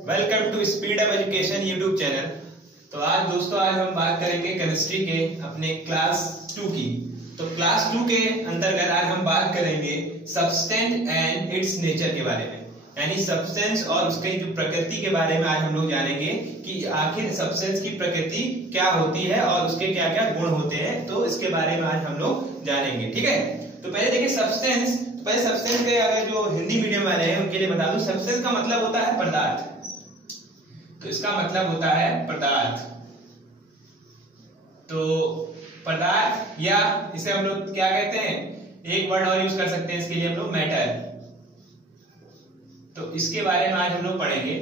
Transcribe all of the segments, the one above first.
Welcome to speed up education YouTube channel. तो आज हम बात करेंगे केमिस्ट्री के अपने क्लास 2 की। तो क्लास 2 के अंतर्गत आज हम बात करेंगे सब्सटेंस एंड इट्स नेचर के बारे में, यानी सब्सटेंस और उसकी जो प्रकृति के बारे में आज हम लोग जानेंगे कि आखिर सब्सटेंस की प्रकृति क्या होती है और उसके क्या क्या गुण होते हैं। तो इसके बारे में आज हम लोग जानेंगे, ठीक है। तो पहले देखिए सब्सटेंस के अगर जो हिंदी मीडियम वाले हैं उनके लिए बता दूं, सब्सटेंस का मतलब होता है पदार्थ। तो इसका मतलब होता है पदार्थ। तो पदार्थ या इसे हम लोग क्या कहते हैं, एक वर्ड और यूज कर सकते हैं इसके लिए हम लोग, मैटर। तो इसके बारे में आज हम लोग पढ़ेंगे।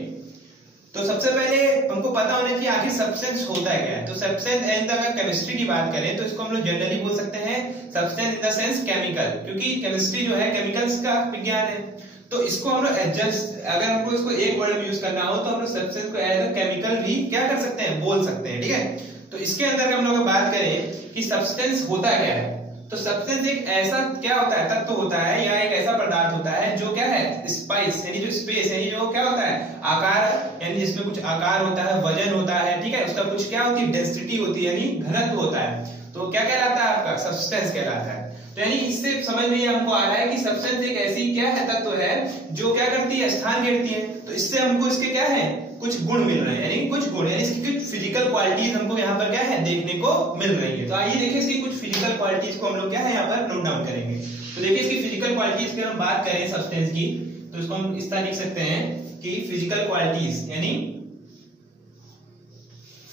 तो सबसे पहले हमको पता होना चाहिए आखिर सब्सटेंस होता है क्या है। तो सब्सटेंस एंड अगर केमिस्ट्री की बात करें तो इसको हम लोग जनरली बोल सकते हैं substance in the sense chemical, क्योंकि केमिस्ट्री जो है केमिकल्स का विज्ञान है। तो इसको हम लोग एडजस्ट, अगर हमको इसको एक वर्ड में यूज करना हो तो हम लोग सब्सटेंस को एज अ केमिकल भी क्या कर सकते हैं, बोल सकते हैं, ठीक है। तो इसके अंदर हम लोग बात करें कि सब्सटेंस होता क्या है, तो सब्सटेंस एक ऐसा क्या होता है, तत्व होता है या एक ऐसा पदार्थ होता है जो क्या है, स्पाइस यानी जो स्पेस यानी जो क्या होता है, आकार, यानी जिसमें कुछ आकार होता है, वजन होता है, ठीक है, उसका कुछ क्या होती है, डेंसिटी होती है, यानी घनत्व होता है। तो क्या कहलाता है आपका, सब्सटेंस कहलाता है। तो यानी इससे समझ में हमको आ रहा है कि सब्सटेंस एक ऐसी क्या है, तत्व है जो क्या करती है, स्थान घेरती है। तो इससे हमको इसके क्या है, कुछ गुण मिल रहे हैं, यानी कुछ गुण, यानी इसकी कुछ फिजिकल क्वालिटीज हमको यहाँ पर क्या है, देखने को मिल रही है। तो आइए देखिए इसकी कुछ फिजिकल क्वालिटीज को हम लोग क्या है यहाँ पर नोट डाउन करेंगे। तो देखिए इसकी फिजिकल क्वालिटीज की हम बात करें सब्सटेंस की, तो इसको हम इस तरह लिख सकते हैं कि फिजिकल क्वालिटीज यानी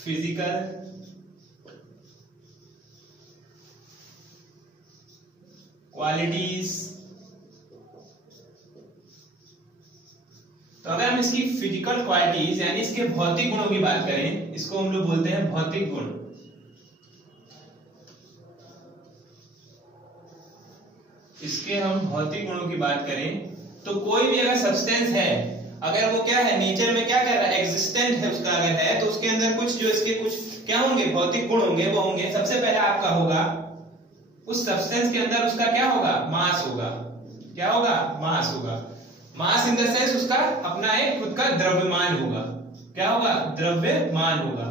फिजिकल क्वालिटीज। तो अगर हम इसकी फिजिकल क्वालिटीज यानी इसके भौतिक गुणों की बात करें, इसको हम लोग बोलते हैं भौतिक गुण। इसके हम भौतिक गुणों की बात करें तो कोई भी अगर सब्सटेंस है, अगर वो क्या है, नेचर में क्या कर रहा है, एग्जिस्टेंट है उसका अगर है, तो उसके अंदर कुछ जो इसके कुछ क्या होंगे, भौतिक गुण होंगे। वो होंगे सबसे पहले आपका होगा, उस सब्सटेंस के अंदर उसका क्या होगा, मास होगा। क्या होगा, मास होगा। मास इन द सेंस उसका अपना एक खुद का द्रव्यमान होगा। क्या होगा, द्रव्यमान होगा।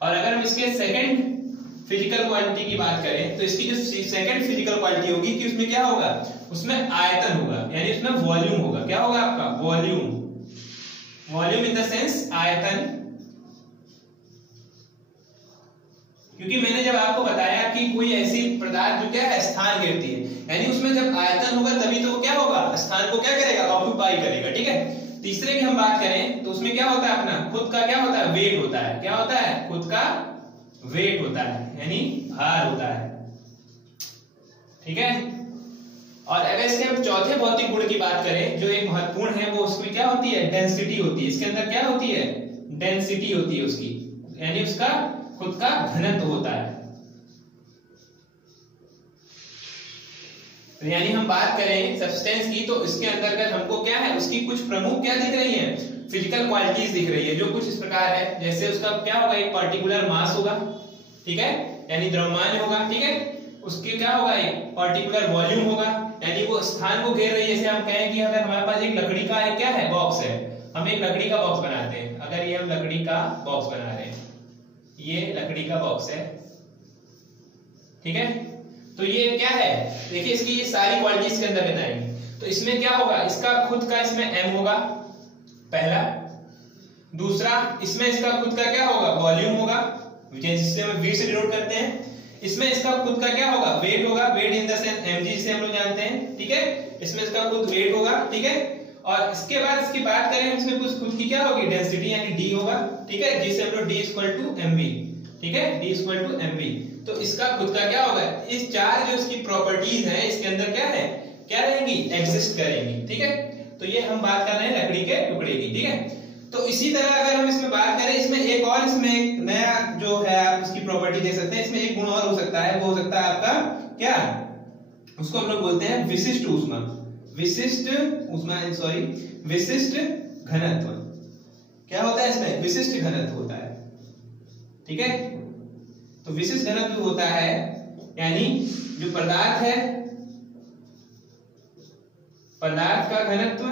और अगर हम इसके सेकंड फिजिकल क्वालिटी की बात करें तो इसकी जो सेकंड फिजिकल क्वालिटी होगी कि उसमें क्या होगा, उसमें आयतन होगा, यानी उसमें वॉल्यूम होगा। क्या होगा आपका, volume. Volume in the sense आयतन। क्योंकि मैंने जब आपको बताया कि कोई ऐसी पदार्थ जो क्या है, स्थान घेरती है, यानी उसमें जब आयतन होगा तभी तो वो क्या होगा, स्थान को क्या करेगा, ऑक्यूपाई करेगा, ठीक है। तीसरे की हम बात करें तो उसमें क्या होता है, अपना खुद का क्या होता है, वेट होता है। क्या होता है, खुद का वेट होता है, यानी भार होता है, ठीक है। और अगर इसके हम चौथे भौतिक गुण की बात करें जो एक महत्वपूर्ण है, वो उसमें क्या होती है, डेंसिटी होती है। इसके अंदर क्या होती है, डेंसिटी होती है उसकी, यानी उसका खुद का घनत्व होता है। तो यानी हम बात करें सब्सटेंस की तो इसके अंतर्गत हमको क्या है, उसकी कुछ प्रमुख क्या दिख रही है, फिजिकल क्वालिटीज दिख रही है, जो कुछ इस प्रकार है। जैसे उसका क्या होगा, एक पर्टिकुलर मास होगा, ठीक है, यानी द्रव्यमान होगा, ठीक है। उसके क्या होगा, एक पर्टिकुलर वॉल्यूम होगा, यानी वो स्थान को घेर रही है। जैसे हम कहें कि अगर हमारे पास एक लकड़ी का एक क्या है, बॉक्स है, हम एक लकड़ी का बॉक्स बनाते हैं। अगर ये हम लकड़ी का बॉक्स बना रहे हैं, ये लकड़ी का बॉक्स है, ठीक है। तो ये क्या है, देखिए इसकी ये सारी क्वालिटीज के अंदर बताएंगे। तो इसमें क्या होगा, इसका खुद का इसमें m होगा पहला। दूसरा, इसमें इसका खुद का क्या होगा, वॉल्यूम होगा, जिसे हम v से डिनोट करते हैं। इसमें इसका खुद का क्या होगा, वेट होगा, weight in the sense mg जिसे हम लोग जानते हैं, ठीक है। इसमें इसका खुद वेट होगा, ठीक है। और इसके बाद इसकी बात करें, इसमें कुछ खुद की क्या होगी, डेंसिटी यानी d होगा, ठीक है, जिसे हम लोग d = mv, ठीक है, d = mv। तो इसका खुद का क्या होगा, इस चार जो इसकी प्रॉपर्टीज हैं इसके अंदर क्या है, क्या रहेंगी, एग्जिस्ट करेंगी, ठीक है। तो ये हम बात कर रहे हैं लकड़ी के टुकड़े की, ठीक है। तो इसी तरह अगर हम इसमें बात करें, इसमें एक और, इसमें एक नया जो है आप इसकी प्रॉपर्टी दे सकते हैं। इसमें एक गुण और हो सकता है, वो हो सकता है आपका क्या, उसको हम लोग बोलते हैं विशिष्ट ऊष्मा। विशिष्ट ऊष्मा, सॉरी, विशिष्ट घनत्व। क्या होता है इसमें, विशिष्ट घनत्व होता है, ठीक है। तो विशिष्ट घनत्व होता है, यानी जो पदार्थ है, पदार्थ का घनत्व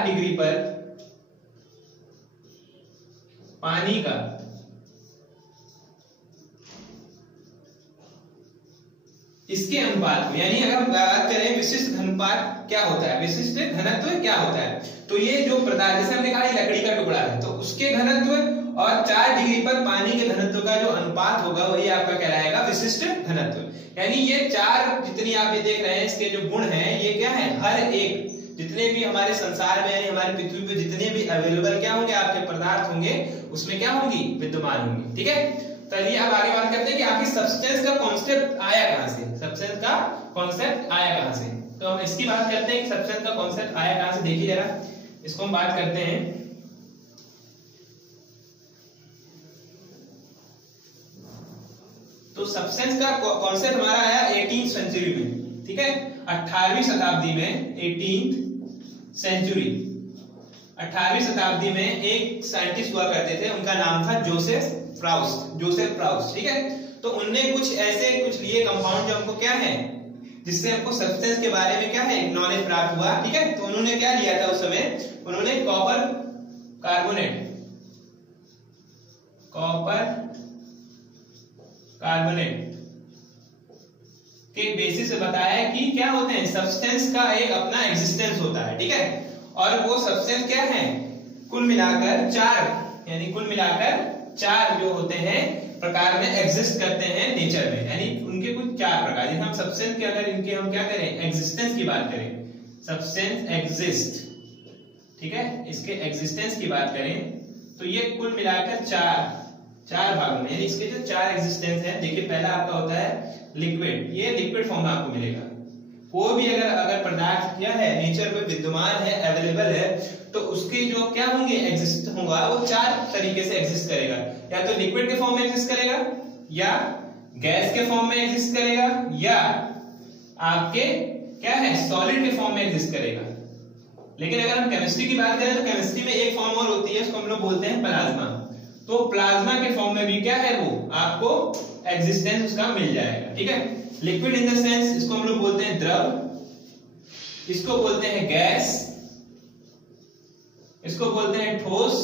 4 डिग्री पर पानी का इसके अनुपात, यानी अगर हम बात करें विशिष्ट घनत्व क्या होता है, विशिष्ट घनत्व क्या होता है, तो ये जो पदार्थ, जैसे हमने कहा लकड़ी का टुकड़ा है, तो उसके घनत्व और 4 डिग्री पर पानी के घनत्व का जो अनुपात होगा वही आपका कहलाएगा विशिष्ट घनत्व। यानी ये 4 जितनी आप ये देख रहे हैं इसके जो गुण हैं, ये क्या है, हर एक जितने भी हमारे संसार में यानी हमारे पृथ्वी पे जितने भी अवेलेबल क्या होंगे आपके पदार्थ होंगे उसमें क्या होंगी, विद्यमान होंगी। ठीक है, चलिए अब आगे बात करते हैं कि आखिर सब्सटेंस का कॉन्सेप्ट आया कहां से, सब्सटेंस का कॉन्सेप्ट आया कहां से। तो हम इसकी बात करते हैं कि सब्सटेंस का कॉन्सेप्ट आया कहां से। देखिए जरा इसको हम बात करते हैं। तो सब्सटेंस का कॉन्सेप्ट हमारा आया 18वीं सेंचुरी में। ठीक है, 18वीं शताब्दी में, 18th सेंचुरी, 18वीं शताब्दी में एक साइंटिस्ट हुआ करते थे, उनका नाम था जोसेफ प्राउस्ट। ठीक है, तो उनने कुछ ऐसे कुछ लिए कंपाउंड जो हमको क्या है, जिससे हमको सब्सटेंस के बारे में क्या है नॉलेज प्राप्त हुआ। ठीक है, तो उन्होंने क्या लिया था उस समय, उन्होंने कॉपर कार्बोनेट के बेसिस से बताया कि क्या होते हैं, सब्सटेंस का एक अपना एग्जिस्टेंस होता है। ठीक है, और वो सब्सटेंस क्या है, कुल मिलाकर 4, यानी कुल मिलाकर 4 जो होते हैं प्रकार में एग्जिस्ट करते हैं नेचर में, यानी उनके कुछ 4 प्रकार। जैसे हम सब्सटेंस के अगर इनके हम क्या करें, एग्जिस्टेंस की बात करें, सब्सटेंस एग्जिस्ट, ठीक है, इसके एग्जिस्टेंस की बात करें तो ये कुल मिलाकर 4 भागों में, यानी इसके जो 4 एग्जिस्टेंस है। देखिए पहला आपका होता है लिक्विड, ये लिक्विड फॉर्म में आपको मिलेगा। कोई भी अगर पदार्थ क्या है नेचर में विद्यमान है, अवेलेबल है, तो उसके जो क्या होंगे एग्जिस्ट होगा, वो 4 तरीके से एग्जिस्ट करेगा। या तो लिक्विड के फॉर्म में एग्जिस्ट करेगा, या गैस के फॉर्म में एग्जिस्ट करेगा, या आपके क्या है सॉलिड के फॉर्म में एग्जिस्ट करेगा। लेकिन अगर हम केमिस्ट्री की बात करें तो केमिस्ट्री में एक फॉर्म और होती है, उसको हम लोग बोलते हैं प्लाज्मा। तो प्लाज्मा के फॉर्म में भी क्या है, वो आपको एग्जिस्टेंस उसका मिल जाएगा। ठीक है, लिक्विड इन द सेंस इसको हम लोग बोलते हैं द्रव, इसको बोलते हैं गैस, इसको बोलते हैं ठोस,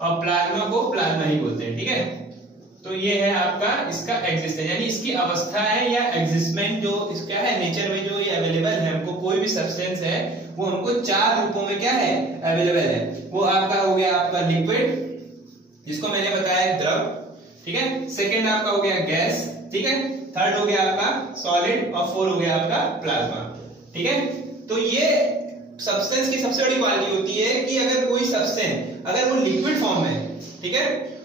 और प्लाज्मा को प्लाज्मा ही बोलते हैं। ठीक है, तो ये है आपका इसका एग्जिस्टेंस, यानी इसकी अवस्था है या एग्जिस्टमेंट जो इसका है नेचर में जो ये अवेलेबल है, हमको कोई भी सब्सटेंस है वो हमको 4 रूपों में क्या है अवेलेबल है। वो आपका हो गया आपका लिक्विड, जिसको मैंने बताया द्रव, ठीक है, सेकेंड आपका हो गया गैस, ठीक है, थर्ड हो गया आपका सॉलिड, और 4 हो गया आपका प्लाज्मा। ठीक है, तो ये सब्सटेंस की सबसे बड़ी क्वालिटी होती है कि अगर कोई सब्सटेंस अगर वो लिक्विड फॉर्म है, ठीक है,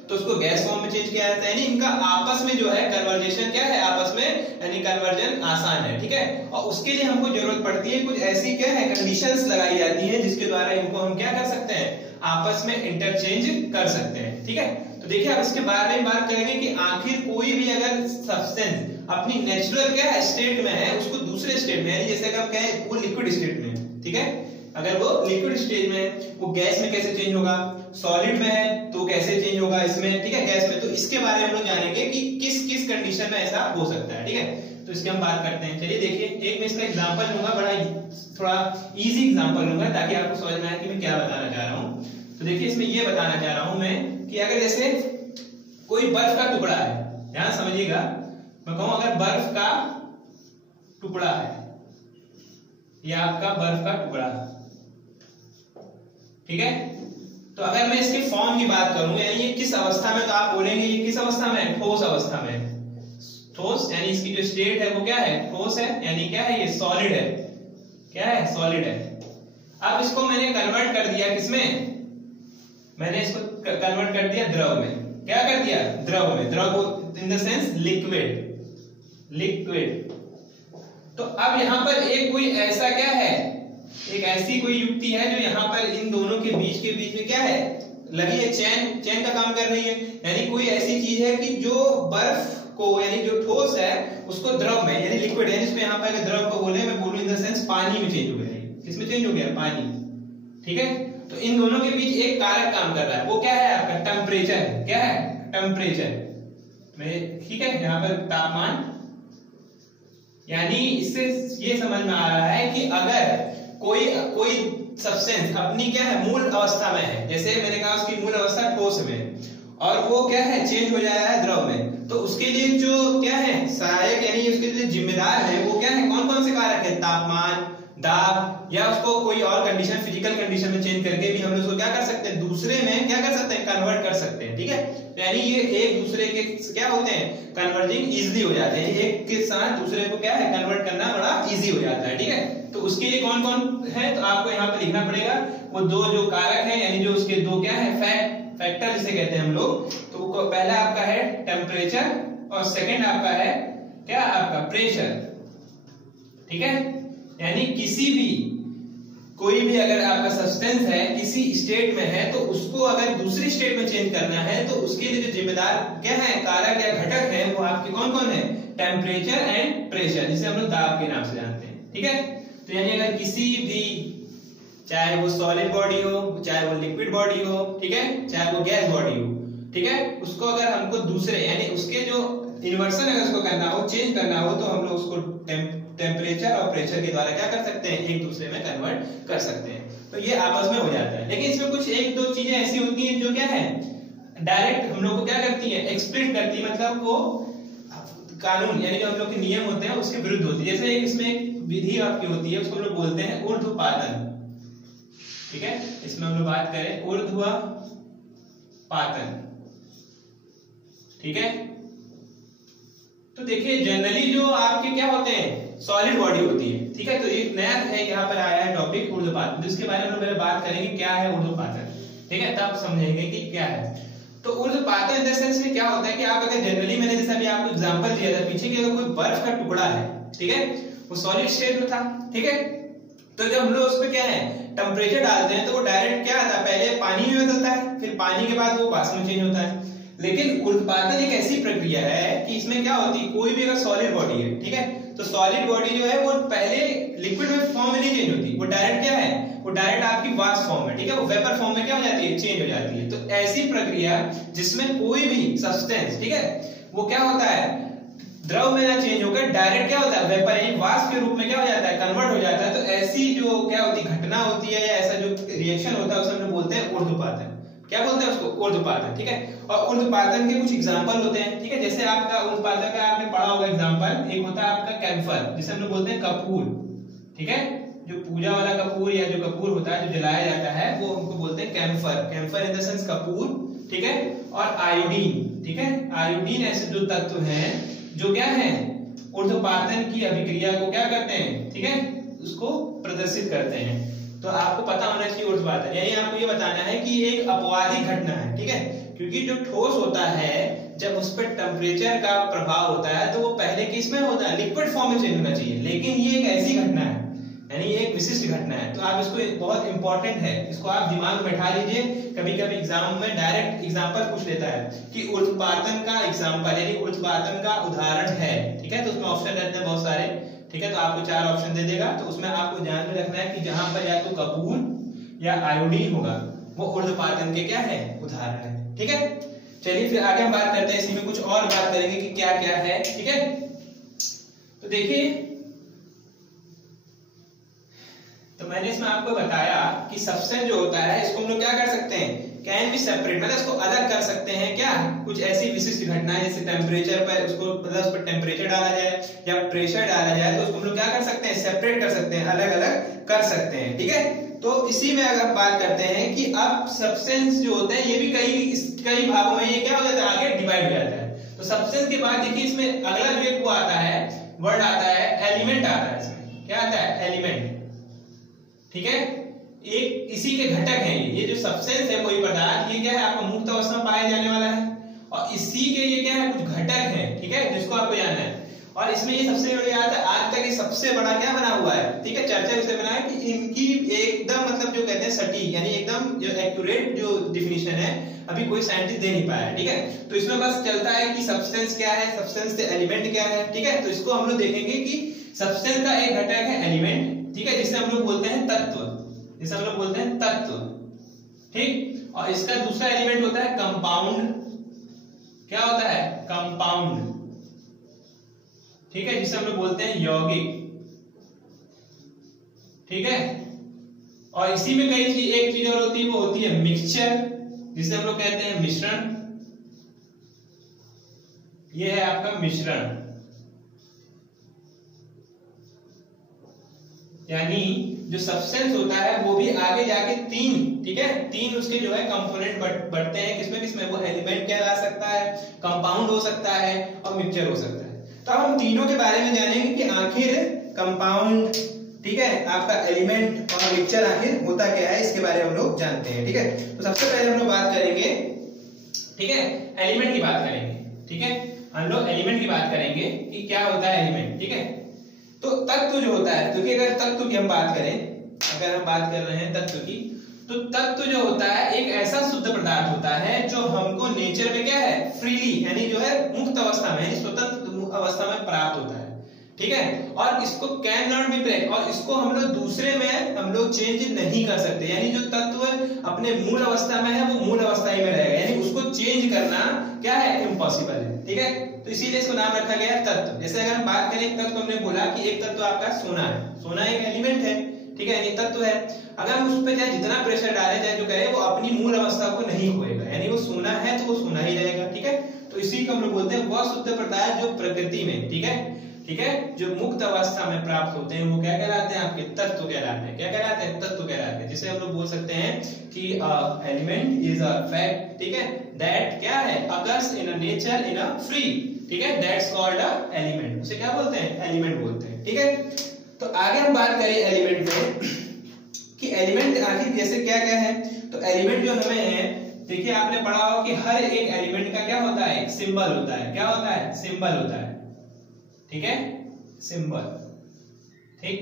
तो उसको गैस फॉर्म में चेंज किया जाता है, यानी इनका आपस में जो है कन्वर्जेशन क्या है आपस में, यानी कन्वर्जन आसान है। ठीक है, और उसके लिए हमको जरूरत पड़ती है कुछ ऐसी क्या है कंडीशंस लगाई जाती है जिसके द्वारा इनको हम क्या कर सकते हैं आपस में इंटरचेंज कर सकते हैं। ठीक है, तो देखिए अब इसके बारे में बात करेंगे कि आखिर कोई भी अगर सब्सटेंस अपनी नेचुरल क्या है स्टेट में है, उसको दूसरे स्टेट में, यानी जैसे हम कहें वो लिक्विड स्टेट में है, ठीक है, अगर वो लिक्विड स्टेज में है वो गैस में कैसे चेंज होगा, सॉलिड में है तो कैसे चेंज होगा इसमें, ठीक है, गैस में। तो इसके बारे में हम लोग जानेंगे कि किस किस कंडीशन में ऐसा हो सकता है। ठीक है, तो इसके हम बात करते हैं। चलिए देखिए, एक मैं इसका एग्जांपल लूंगा, बड़ा थोड़ा इजी एग्जांपल लूंगा ताकि आपको समझ में आए कि मैं क्या बताना चाह रहा हूं। तो देखिए इसमें ये बताना चाह रहा हूं मैं कि अगर जैसे कोई बर्फ का टुकड़ा है, ध्यान समझिएगा, मैं कहूं अगर बर्फ का टुकड़ा है, यह आपका बर्फ का टुकड़ा है, ठीक है, तो अगर मैं इसके फॉर्म की बात करूं यानी ये किस अवस्था में, तो आप बोलेंगे ये किस अवस्था में, ठोस अवस्था में। ठोस यानी इसकी जो स्टेट है वो क्या है, ठोस है, यानी क्या है ये सॉलिड है, क्या है सॉलिड है। अब इसको मैंने कन्वर्ट कर दिया किसमें, मैंने इसको कन्वर्ट कर दिया द्रव में। क्या कर दिया, द्रव में, द्रव इन द सेंस लिक्विड। तो अब यहां पर एक कोई ऐसा क्या है, एक ऐसी कोई युक्ति है जो यहाँ पर इन दोनों के बीच में क्या है लगी है, चैन का काम कर रही है। यानी कोई ऐसी चीज है कि जो बर्फ को यानी जो ठोस है उसको द्रव में यानी लिक्विड है, जिसमें यहाँ पर द्रव को बोले, मैं बोलूं इन द सेंस पानी में चेंज हो गया, किसमें चेंज हो गया, पानी। ठीक है, तो इन दोनों के बीच एक कारक काम कर रहा है, वो क्या है आपका टेम्परेचर, क्या है टेम्परेचर में, ठीक है, यहाँ पर तापमान। यानी इससे ये समझ में आ रहा है कि अगर कोई सब्सटेंस अपनी क्या है मूल अवस्था में है, जैसे मैंने कहा उसकी मूल अवस्था ठोस में, और वो क्या है चेंज हो जा रहा है द्रव में, तो उसके लिए जो क्या है सहायक यानी उसके लिए जिम्मेदार है वो क्या है, कौन कौन से कारक है, तापमान, दाब, या उसको कोई और कंडीशन फिजिकल कंडीशन में चेंज करके भी हम लोग उसको क्या कर सकते हैं, दूसरे में क्या कर सकते हैं, कन्वर्ट कर सकते हैं। ठीक है, तो यानी ये एक दूसरे के क्या होते हैं, कन्वर्जिंग इजीली हो जाते हैं, एक के साथ दूसरे को क्या है कन्वर्ट करना बड़ा इजी हो जाता है। ठीक है, तो उसके लिए कौन कौन है, तो आपको यहाँ पे लिखना पड़ेगा वो दो जो कारक है, यानी जो उसके दो क्या है फैक्टर जिसे कहते हैं हम लोग, तो पहला आपका है टेम्परेचर और सेकंड आपका है क्या, आपका प्रेशर। ठीक है, यानी किसी भी कोई भी अगर आपका सब्सटेंस है किसी स्टेट में है तो उसको अगर दूसरी स्टेट में चेंज करना है तो उसके लिए जो जिम्मेदार क्या है कारक या घटक है वो आपके कौन कौन है, टेम्परेचर एंड प्रेशर, जिसे हम लोग दाब के नाम से जानते हैं। ठीक है, तो यानी अगर किसी भी चाहे वो सॉलिड बॉडी हो, चाहे वो लिक्विड बॉडी हो, ठीक है, चाहे वो गैस बॉडी हो, ठीक है, उसको अगर हमको दूसरे यानी उसके जो इन्वर्सन अगर उसको करना हो, चेंज करना हो, तो हम लोग उसको टेम्परेचर और प्रेशर के द्वारा क्या कर सकते हैं, एक दूसरे में कन्वर्ट कर सकते हैं। तो ये आपस में हो जाता है, लेकिन इसमें कुछ एक दो चीजें ऐसी होती हैं जो क्या है डायरेक्ट हम लोग को क्या करती है, एक्सप्लिट करती है, मतलब वो कानून यानी जो हम लोग के नियम होते हैं उसके विरुद्ध होती है। जैसे इसमें एक विधि आपकी होती है, उसको हम लोग बोलते हैं ऊर्ध्वपातन। ठीक है, इसमें हम लोग बात करें ऊर्ध्वपातन। ठीक है, तो देखिए जनरली जो आपके क्या होते हैं सॉलिड बॉडी होती है। ठीक है, तो एक नया है यहाँ पर आया है टॉपिक ऊर्ध्वपातन, जिसके बारे में हम पहले बात करेंगे क्या है ऊर्ध्वपातन। ठीक है, तब समझेंगे कि क्या है। तो ऊर्ध्वपातन इन द सेंस में क्या होता है कि आप अगर जनरली मैंने जैसे अभी आपको एग्जांपल दिया था पीछे कि अगर कोई बर्फ का टुकड़ा है, ठीक है, वो सॉलिड स्टेट में था, ठीक है, तो जब हम लोग उस पे क्या है टेम्परेचर डालते हैं तो वो डायरेक्ट क्या आता है, पहले पानी में बदलता है, फिर पानी के बाद वो वाष्प में चेंज होता है। लेकिन ऊर्ध्वपातन एक ऐसी प्रक्रिया है कि इसमें क्या होती है, कोई भी अगर सॉलिड बॉडी है, ठीक है, तो सॉलिड बॉडी जो है वो पहले लिक्विड में फॉर्म में नहीं चेंज होती, वो डायरेक्ट क्या है, वो डायरेक्ट आपकी वाष्प फॉर्म में, ठीक है, वो वेपर फॉर्म में क्या हो जाती है, चेंज हो जाती है। तो ऐसी प्रक्रिया जिसमें कोई भी सब्सटेंस, ठीक है, वो क्या होता है द्रव में ना चेंज होकर डायरेक्ट क्या होता है वेपर यानी वाष्प के रूप में क्या हो जाता है, कन्वर्ट हो जाता है। तो ऐसी जो क्या होती है घटना होती है या ऐसा जो रिएक्शन होता है उसे हम बोलते हैं ऊर्ध्वपातन। क्या बोलते हैं उसको, ऊर्ध्वपातन। ठीक है, और ऊर्ध्वपातन के कुछ एग्जांपल होते हैं। ठीक है, जैसे आपका ऊर्ध्वपातन का आपने पढ़ा होगा एग्जांपल, एक होता है आपका कैम्फर जिसे हम लोग बोलते हैं कपूर। ठीक है, जो पूजा वाला कपूर या जो कपूर होता है जो जलाया जाता है वो हमको बोलते हैं camphor. Camphor in the sense कपूर। ठीक है, और आयोडीन। ठीक है, आयोडीन ऐसे जो तत्व हैं जो क्या है ऊर्ध्वपातन की अभिक्रिया को क्या करते हैं, ठीक है, उसको प्रदर्शित करते हैं। तो आपको पता होना चाहिए ऊर्ध्वपातन यानी आपको ये बताना है कि ये एक अपवादिक घटना है। ठीक है, क्योंकि जो ठोस होता है जब उस पर टेम्परेचर का प्रभाव होता है तो वो पहले किसमें होता है, लिक्विड फॉर्म में चेंज होना चाहिए, लेकिन ये एक ऐसी घटना है यानी ये एक विशिष्ट घटना है। तो आप इसको बहुत इंपॉर्टेंट है, इसको आप दिमाग में बैठा लीजिए। कभी कभी एग्जाम में डायरेक्ट एग्जांपल पूछ लेता है कि ऊर्ध्वपातन का एग्जांपल यानी ऊर्ध्वपातन का उदाहरण है। ठीक है, तो उसमें ऑप्शन रहते हैं बहुत सारे। ठीक है, तो आपको 4 ऑप्शन दे देगा, तो उसमें आपको ध्यान में रखना है कि जहां पर या तो कपूर या आयोडीन होगा वो ऊर्ध्वपातन के क्या है उदाहरण है। ठीक है, चलिए फिर आगे हम बात करते हैं, इसी में कुछ और बात करेंगे कि क्या क्या है। ठीक है, तो देखिए, तो मैंने इसमें आपको बताया कि सब्सटेंस जो होता है इसको हम लोग क्या कर सकते हैं, कैन बी सेपरेट, मतलब इसको अलग कर सकते हैं। क्या कुछ ऐसी विशिष्ट घटनाएं जैसे टेम्परेचर पर उसको मतलब उस पर टेम्परेचर डाला जाए या प्रेशर डाला जाए तो उसको हम लोग क्या कर सकते हैं, सेपरेट कर सकते हैं, अलग अलग कर सकते हैं। ठीक है, तो इसी में अगर बात करते हैं कि अब सब्सटेंस जो होते हैं ये भी कई भागों में ये क्या हो जाता है, आगे डिवाइड हो जाता है। तो सब्सटेंस के बाद देखिए इसमें अगला जो एक वो आता है वर्ड आता है एलिमेंट आता है। इसमें क्या आता है, एलिमेंट। ठीक है, एक इसी के घटक हैं ये जो सब्सटेंस है कोई पदार्थ, ये क्या है आपको मुक्त अवस्था में पाया जाने वाला है और इसी के ये क्या है कुछ घटक हैं। ठीक है, जिसको आपको जानना है। और इसमें ये सबसे बड़ी बात है, आज तक ये सबसे बड़ा क्या बना हुआ है, ठीक है, चर्चा विषय बना है कि इनकी एकदम मतलब जो कहते हैं सटीक यानी एकदम जो एक्यूरेट जो डिफिनीशन है अभी कोई साइंटिस्ट दे नहीं पाया है। ठीक है, तो इसमें बस चलता है कि सब्सटेंस क्या है, सब्सटेंस से एलिमेंट क्या है। ठीक है, तो इसको हम लोग देखेंगे कि सब्सटेंस का एक घटक है एलिमेंट, ठीक है, जिसे हम लोग बोलते हैं तत्व, जिसे हम लोग बोलते हैं तत्व। ठीक, और इसका दूसरा एलिमेंट होता है कंपाउंड। क्या होता है, कंपाउंड। ठीक है, जिसे हम लोग बोलते हैं यौगिक। ठीक है, और इसी में कई चीज, एक चीज और होती है, वो होती है मिक्सचर, जिसे हम लोग कहते हैं मिश्रण। ये है आपका मिश्रण, यानी जो सब्सटेंस होता है वो भी आगे जाके तीन, ठीक है, तीन उसके जो है कंपोनेंट बढ़ते हैं। किसमें किसमें? वो एलिमेंट कहला सकता है, कंपाउंड हो सकता है और मिक्सचर हो सकता है। तो हम तीनों के बारे में जानेंगे कि आखिर कंपाउंड, ठीक है, आपका एलिमेंट और मिक्सचर आखिर होता क्या है, इसके बारे में हम लोग जानते हैं। ठीक है, तो सबसे पहले हम लोग बात करेंगे, ठीक है, एलिमेंट की बात करेंगे। ठीक है, हम लोग एलिमेंट की बात करेंगे कि क्या होता है एलिमेंट। ठीक है, तो तत्व जो होता है, क्योंकि अगर तत्व की हम बात करें, अगर हम बात कर रहे हैं तत्व की, तो तत्व जो होता है एक ऐसा शुद्ध पदार्थ होता है जो हमको नेचर में क्या है, फ्रीली, यानी जो है मुक्त अवस्था में, यानी स्वतंत्र अवस्था में प्राप्त होता है। ठीक है, और इसको कैन नॉट बी ब्रेक, और इसको हम लोग दूसरे में हम लोग चेंज नहीं कर सकते, यानी जो तत्व अपने मूल अवस्था में है वो मूल अवस्था ही में रहेगा, यानी उसको चेंज करना क्या है, इम्पॉसिबल है। ठीक है, तो इसीलिए इसको नाम रखा गया तत्व। जैसे अगर हम बात करें एक तत्व, हमने बोला कि एक तत्व आपका सोना है, सोना एक एलिमेंट है, ठीक है, एक तत्व है। अगर हम उस पर चाहे जितना प्रेशर डालें, चाहे जो करें, वो अपनी मूल अवस्था को नहीं खोएगा, यानी वो सोना है तो वो सोना ही रहेगा। ठीक है, तो इसी को हम लोग बोलते हैं वह शुद्ध पदार्थ जो प्रकृति में, ठीक है, ठीक है, जो मुक्त अवस्था में प्राप्त होते हैं, वो क्या कहलाते हैं, आपके तत्व कहलाते हैं। क्या कहलाते हैं? तत्व कहलाते हैं। जिसे हम लोग बोल सकते हैं कि एलिमेंट इज अ फैक्ट, ठीक है, दैट क्या है, occurs in a nature in a free, ठीक है, दैट्स कॉल्ड अ एलिमेंट। उसे क्या बोलते हैं? एलिमेंट बोलते हैं। ठीक है, तो आगे हम बात करें एलिमेंट में कि एलिमेंट आखिर जैसे क्या क्या है। तो एलिमेंट जो हमें है, देखिए आपने पढ़ा होगा कि हर एक एलिमेंट का क्या होता है, एक सिंबल होता है। क्या होता है? सिंबल होता है। ठीक है, सिंबल। ठीक,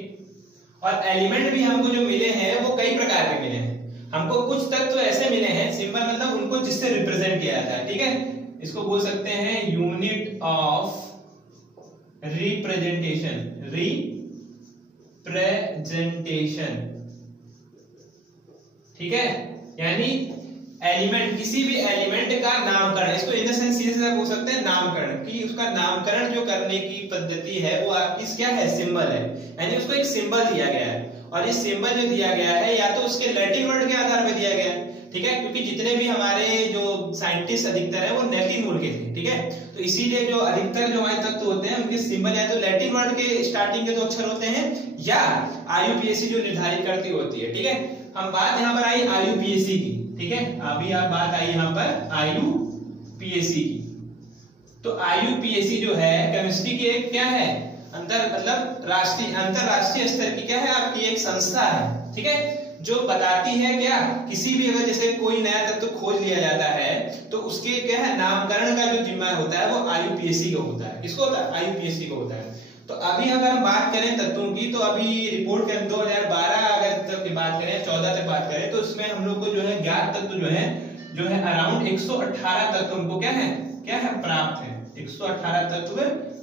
और एलिमेंट भी हमको जो मिले हैं वो कई प्रकार के मिले हैं। हमको कुछ तत्व ऐसे मिले हैं, सिंबल मतलब उनको जिससे रिप्रेजेंट किया जाता है। ठीक है, इसको बोल सकते हैं यूनिट ऑफ रिप्रेजेंटेशन, रिप्रेजेंटेशन। ठीक है, यानी एलिमेंट, किसी भी एलिमेंट का नामकरण, इसको इन द सेंस सीधे बोल सकते हैं नामकरण, कि उसका नामकरण जो करने की पद्धति है वो आपकी क्या है, सिंबल है, यानी उसको एक सिंबल दिया गया है। और ये सिंबल जो दिया गया है या तो उसके लैटिन वर्ड के आधार पर दिया गया है, ठीक है, क्योंकि जितने भी हमारे जो साइंटिस्ट अधिकतर है वो लैटिन मूल के थे। ठीक है, तो इसीलिए जो अधिकतर जो हमारे तत्व होते हैं उनके सिंबल या तो लैटिन वर्ड के स्टार्टिंग के जो अक्षर होते हैं या IUPAC जो निर्धारित करती होती है। ठीक है, हम बात यहाँ पर आई IUPAC की। ठीक है, अभी आप बात आई यहाँ पर IUPAC की। तो IUPAC जो है केमिस्ट्री की एक क्या है, मतलब अंतरराष्ट्रीय स्तर की क्या है, आपकी एक संस्था है। ठीक है, जो बताती है क्या, किसी भी अगर जैसे कोई नया तत्व खोज लिया जाता है तो उसके क्या है, नामकरण का जो जिम्मा होता है वो IUPAC को होता है। किसको होता है? IUPAC को होता है। तो अभी अगर हम बात करें तत्वों की, तो अभी रिपोर्ट कर 2012 अगर तक की बात करें, 14 तक बात करें, तो इसमें हम लोग को जो है ज्ञात तत्व जो है अराउंड 118 तत्व हमको क्या है प्राप्त है। 118 तत्व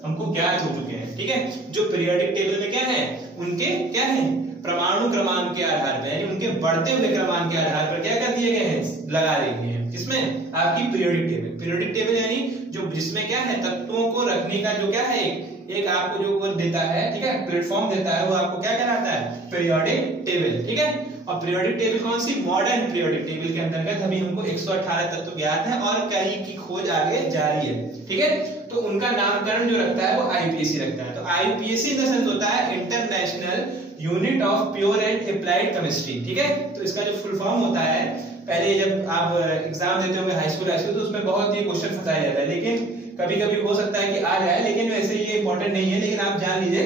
हमको ज्ञात हो चुके हैं। ठीक है, जो पीरियोडिक टेबल में क्या है, उनके क्या है, परमाणु क्रमांक के आधार पर, यानी उनके बढ़ते हुए क्रमांक के आधार पर क्या कर दिए गए हैं, लगा दिए गए हैं। किसमें? आपकी पीरियोडिक टेबल। पीरियोडिक टेबल यानी जो जिसमें क्या है, तत्वों को रखने का जो क्या है, एक आपको जो वो देता है, ठीक है, प्लेटफॉर्म देता है, वो आपको क्या कहलाता है, पीरियोडिक टेबल। ठीक है, और पीरियोडिक टेबल कौन सी, मॉडर्न पीरियोडिक टेबल के अंतर्गत अभी हमको 118 तत्व ज्ञात है और कई की खोज आगे जारी है। ठीक है, तो उनका नामकरण जो रखता है वो IUPAC रखता है। तो IUPAC इन द सेंस होता है international unit of pure and applied chemistry. ठीक है, तो इसका जो फुल फॉर्म होता है, पहले जब आप एग्जाम देते होंगे हाई स्कूल तो उसमें बहुत ही क्वेश्चन फंसाया जाता है, लेकिन कभी कभी हो सकता है कि आ जाए, लेकिन वैसे ये इंपॉर्टेंट नहीं है। लेकिन आप जान लीजिए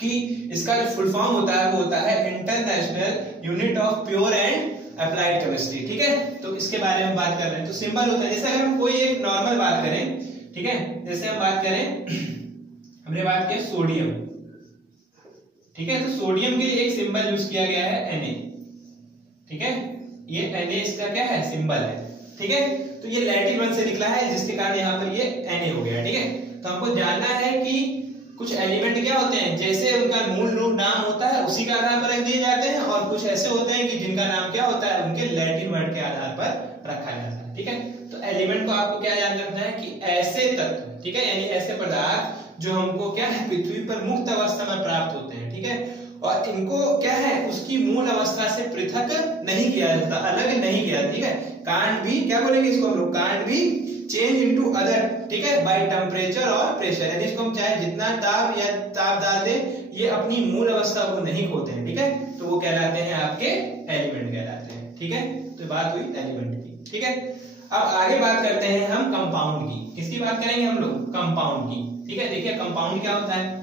कि इसका जो फुल फॉर्म होता है वो होता है international unit of pure and applied chemistry. ठीक है, तो इसके बारे में बात कर रहे हैं। तो सिंबल होता है, जैसे अगर हम कोई एक नॉर्मल बात करें, ठीक है, जैसे हम बात करें, हमने बात किया सोडियम। ठीक है, तो सोडियम के लिए एक सिंबल यूज किया गया है Na। ठीक है, ये Na इसका क्या है, सिंबल है। ठीक है, तो ये लैटिन वर्ड से निकला है, जिसके कारण यहाँ पर ये Na हो गया। ठीक है, तो हमको जानना है कि कुछ एलिमेंट क्या होते हैं, जैसे उनका मूल रूप नाम होता है उसी का आधार पर रख दिए जाते हैं, और कुछ ऐसे होते हैं कि जिनका नाम क्या होता है, उनके लैटिन वर्ड के आधार पर रखा जाता है। ठीक है, तो एलिमेंट को आपको क्या याद रखना है कि ऐसे तत्व, ठीक है, यानी ऐसे पदार्थ जो हमको क्या है, पृथ्वी पर मुक्त अवस्था में प्राप्त होते हैं। ठीक है, और इनको क्या है उसकी मूल अवस्था से पृथक नहीं किया जाता, अलग नहीं किया, ठीक है। कांट भी क्या बोलेंगे इसको हम लोग, कांट भी चेंज इनटू अदर, ठीक है, बाय टेम्परेचर और प्रेशर, यानी इसको हम चाहे जितना ताप या ताप डाल दें ये अपनी मूल अवस्था को नहीं खोते हैं, ठीक है। तो वो कहलाते हैं आपके एलिमेंट कहलाते हैं, ठीक है। तो बात हुई एलिमेंट की, ठीक है। अब आगे बात करते हैं हम कंपाउंड की। किसकी बात करेंगे हम लोग, कंपाउंड की, ठीक है। देखिए कंपाउंड क्या होता है,